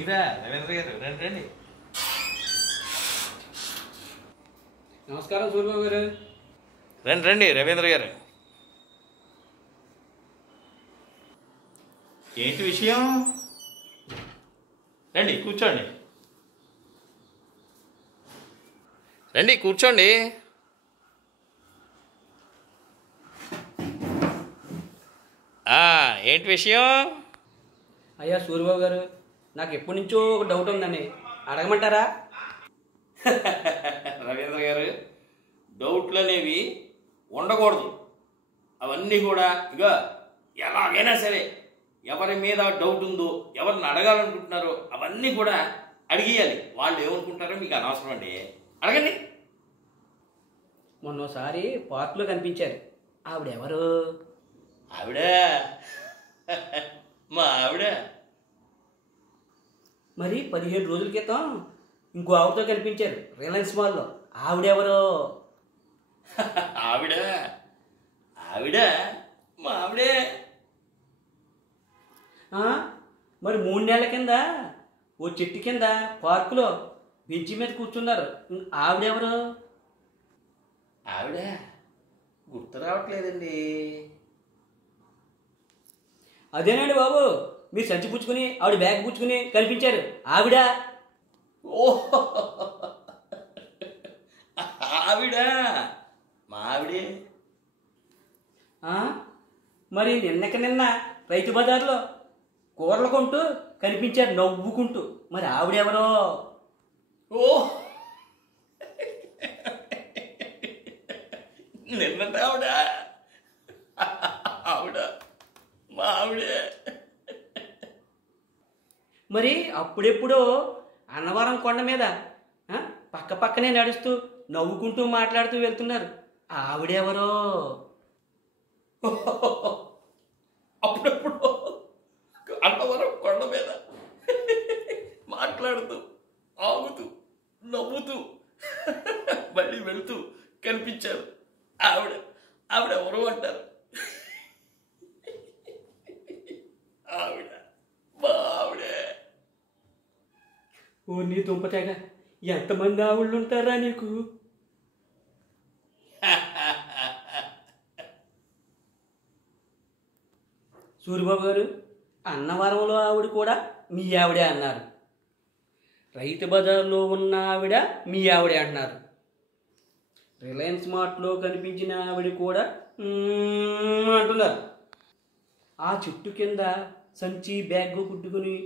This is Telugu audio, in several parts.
ఇదా రవీంద్ర గారు రండి రండి. నమస్కారం సూర్యబాబు గారు. రండి రండి రవీంద్ర గారు. ఏంటి విషయం? రండి కూర్చోండి. రండి కూర్చోండి. ఏంటి విషయం? అయ్యా సూర్యబాబు గారు, నాకు ఎప్పటి నుంచో ఒక డౌట్ ఉందండి, అడగమంటారా? రవీంద్ర గారు, డౌట్లు అనేవి ఉండకూడదు. అవన్నీ కూడా ఇక ఎలాగైనా సరే ఎవరి మీద డౌట్ ఉందో, ఎవరిని అడగాలనుకుంటున్నారో అవన్నీ కూడా అడిగేయాలి. వాళ్ళు ఏమనుకుంటారో మీకు అనవసరం అండి, అడగండి. మొన్నోసారి పార్కులో కనిపించారు, ఆవిడెవరు? ఆవిడ మా ఆవిడ. మరి 15 రోజుల క్రితం ఇంకో ఆవిడతో కనిపించారు రిలయన్స్ మాల్లో, ఆవిడెవరు? ఆవిడ ఆవిడ మా ఆవిడే. మరి 3 నెలల కింద ఓ చెట్టు కింద పార్కులో బెంచి మీద కూర్చున్నారు, ఆవిడెవరు? ఆవిడ గుర్తు రావట్లేదండి. అదేనండి బాబు, మీరు సంచి పుచ్చుకుని ఆవిడ బ్యాగ్ పుచ్చుకుని కనిపించారు, ఆవిడ? ఓ ఆవిడ మా ఆవిడే. మరి నిన్న రైతు బజార్లో కూరలు కొంటూ కనిపించారు నవ్వుకుంటూ, మరి ఆవిడెవరో? ఓ నిన్నట ఆవిడ ఆవిడ మా ఆవిడే. మరి అప్పుడెప్పుడో అన్నవరం కొండ మీద పక్క పక్కనే నడుస్తూ నవ్వుకుంటూ మాట్లాడుతూ వెళ్తున్నారు, ఆవిడెవరో? అప్పుడప్పుడు అన్నవరం కొండ మీద మాట్లాడుతూ ఆగుతూ నవ్వుతూ మళ్ళీ వెళుతూ కనిపించారు, ఆవిడ. ఆవిడెవరు అంటారు? ఆవిడ మా ఆవిడే. ఓ నీ దుంపతేగ, ఎంతమంది ఆవిళ్ళు ఉంటారా నీకు? సూర్యబాబు గారు, అన్నవరంలో ఆవిడ కూడా మీ ఆవిడే అన్నారు, రైతు బజార్లో ఉన్న ఆవిడ మీ ఆవిడే అంటున్నారు, రిలయన్స్ మార్ట్లో కనిపించిన ఆవిడ కూడా అంటున్నారు, ఆ చెట్టు కింద సంచి బ్యాగ్ కుట్టుకుని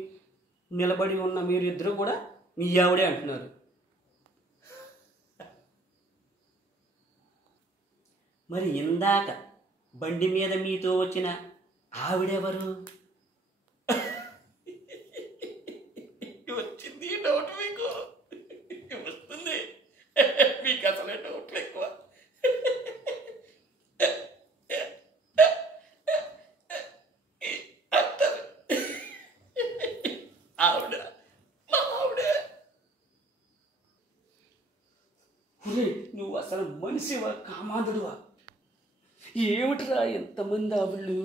నిలబడి ఉన్న మీరిద్దరూ కూడా మీ ఆవిడే అంటున్నారు. మరి ఇందాక బండి మీద మీతో వచ్చిన ఆవిడెవరు? వచ్చింది డౌట్ మీకు, వస్తుంది మీకు అసలే డౌట్లు ఎక్కువ. ఆవిడ మా ఆవిడే. నువ్వు అసలు మనిషివా కామాంధుడువా? ఏమిటిరా ఎంతమంది ఆవిళ్ళు?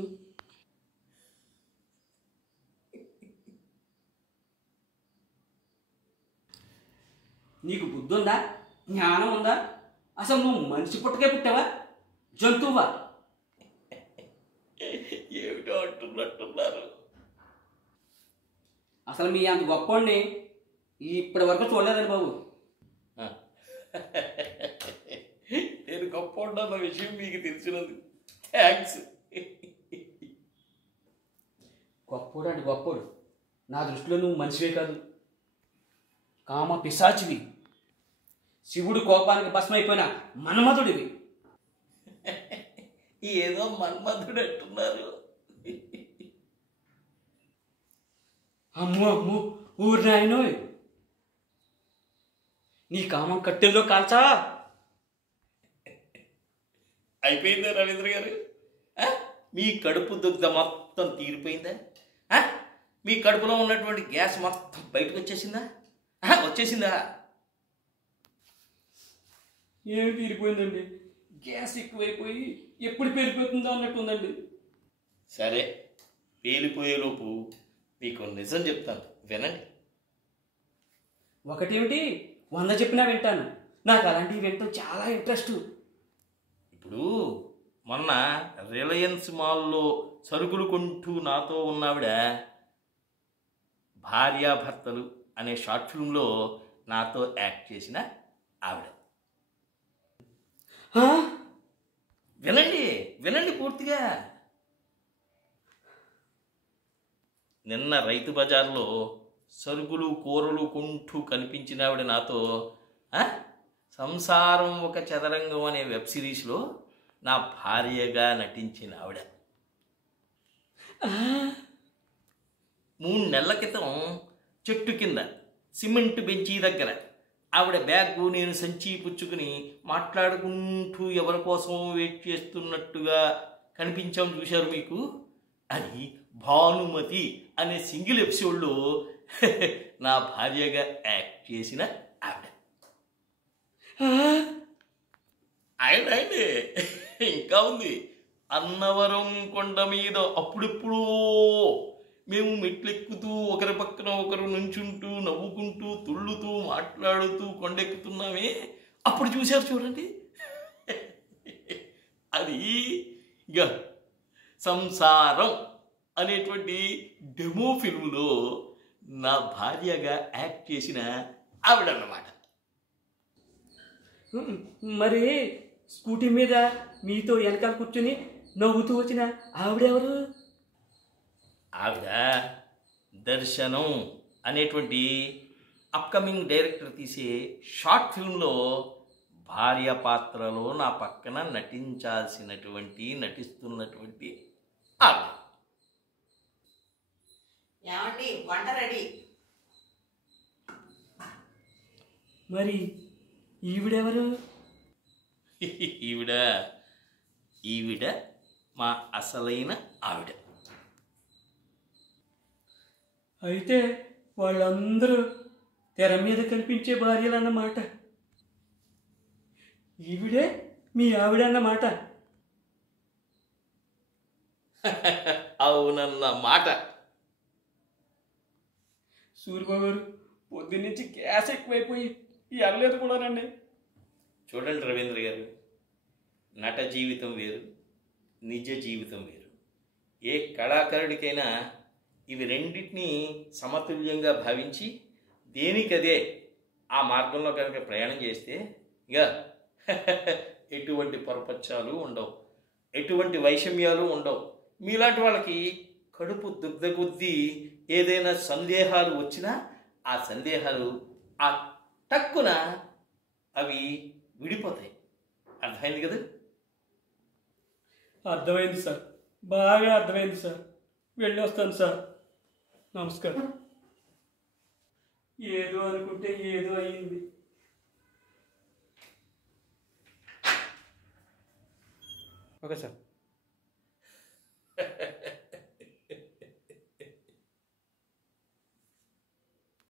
నీకు బుద్ధి ఉందా, జ్ఞానం ఉందా? అసలు నువ్వు మనిషి పుట్టకే పుట్టావా, జంతువువా? ఏమిటో అంటున్నట్టున్నారు. అసలు మీ అంత గొప్పవాడిని ఇప్పటి వరకు చూడలేదండి బాబు. నేను గొప్ప ఉన్న విషయం మీకు తెలిసినది, థ్యాంక్స్. గొప్పోడు అంటే గొప్పోడు, నా దృష్టిలో నువ్వు మనిషివే కాదు, కామ పిశాచివి, శివుడు కోపానికి భస్మైపోయిన మన్మధుడివి. ఏదో మన్మధుడు అంటున్నారు. అమ్మో అమ్మో, ఊరు నాయనోయ్, నీ కామం కట్టెల్లో కాల్చా? అయిపోయిందా రవీంద్ర గారు? మీ కడుపు దుగ్ధ మొత్తం తీరిపోయిందా? మీ కడుపులో ఉన్నటువంటి గ్యాస్ మొత్తం బయటకు వచ్చేసిందా? వచ్చేసిందా? ఏమి తీరిపోయిందండి, గ్యాస్ ఎక్కువైపోయి ఎప్పుడు పెరిగిపోతుందో అన్నట్టుందండి. సరే, పేలిపోయేలోపు మీకు నిజం చెప్తాను, వినండి. ఒకటేమిటి 100 చెప్పినా వింటాను. నాకు అలాంటివి వింటాం చాలా ఇంట్రెస్ట్. ఇప్పుడు మొన్న రిలయన్స్ మాల్లో సరుకులు కొంటూ నాతో ఉన్నావిడ భార్యాభర్తలు అనే షార్ట్ ఫిల్మ్లో నాతో యాక్ట్ చేసిన ఆవిడ. ఆ? వినండి వినండి పూర్తిగా. నిన్న రైతు బజార్లో సరుకులు కూరలు కొంటూ కనిపించిన ఆవిడ నాతో సంసారం ఒక చదరంగం అనే వెబ్ సిరీస్లో నా భార్యగా నటించిన ఆవిడ. 3 నెలల క్రితం చెట్టు కింద సిమెంట్ బెంచీ దగ్గర ఆవిడ బ్యాగు నేను సంచి పుచ్చుకుని మాట్లాడుకుంటూ ఎవరి కోసం వెయిట్ చేస్తున్నట్టుగా కనిపించాం చూశారు మీకు. అది భానుమతి అనే సింగిల్ ఎపిసోడ్లో నా భార్యగా యాక్ట్ చేసిన ఆవిడ. ఆయనండి ఇంకా ఉంది. అన్నవరం కొండ మీద అప్పుడెప్పుడో మేము మెట్లెక్కుతూ ఒకరి పక్కన ఒకరు నుంచుంటూ నవ్వుకుంటూ తుళ్ళుతూ మాట్లాడుతూ కొండెక్కుతున్నామే, అప్పుడు చూశారు చూడండి. అది ఇక సంసారం అనేటువంటి డెమో ఫిల్మ్లో నా భార్యగా యాక్ట్ చేసిన ఆవిడన్నమాట. మరి స్కూటీ మీద మీతో వెనకాల కూర్చుని నవ్వుతూ వచ్చిన ఆవిడెవరు? ఆవిడ దర్శనం అనేటువంటి అప్కమింగ్ డైరెక్టర్ తీసే షార్ట్ ఫిల్మ్లో భార్య పాత్రలో నా పక్కన నటిస్తున్నటువంటి ఆవిడ. ఏమండి వంట రెడీ. మరి ఈవిడెవరు? ఈవిడ మా అసలైన ఆవిడ. అయితే వాళ్ళందరూ తెర మీద కనిపించే భార్యలు అన్నమాట. ఈవిడే మీ ఆవిడ అన్నమాట. అవునన్న మాట. సూర్యబాబు గారు పొద్దున్నుంచి గ్యాస్ ఎక్కువైపోయి వెళ్ళలేదు కూడానండి. చూడండి రవీంద్ర గారు, నట జీవితం వేరు, నిజ జీవితం వేరు. ఏ కళాకారుడికైనా ఇవి రెండింటినీ సమతుల్యంగా భావించి దేనికదే ఆ మార్గంలో కనుక ప్రయాణం చేస్తే ఇక ఎటువంటి పొరపచ్చాలు ఉండవు, ఎటువంటి వైషమ్యాలు ఉండవు. మీలాంటి వాళ్ళకి కడుపు దుగ్ధగుద్ది ఏదైనా సందేహాలు వచ్చినా ఆ సందేహాలు ఆ టక్కున అవి విడిపోతాయి. అర్థమైంది కదా? అర్థమైంది సార్, బాగా అర్థమైంది సార్. వెళ్ళి వస్తాను సార్. నమస్కారం. ఏదో అనుకుంటే ఏదో అయ్యింది. Okay sir.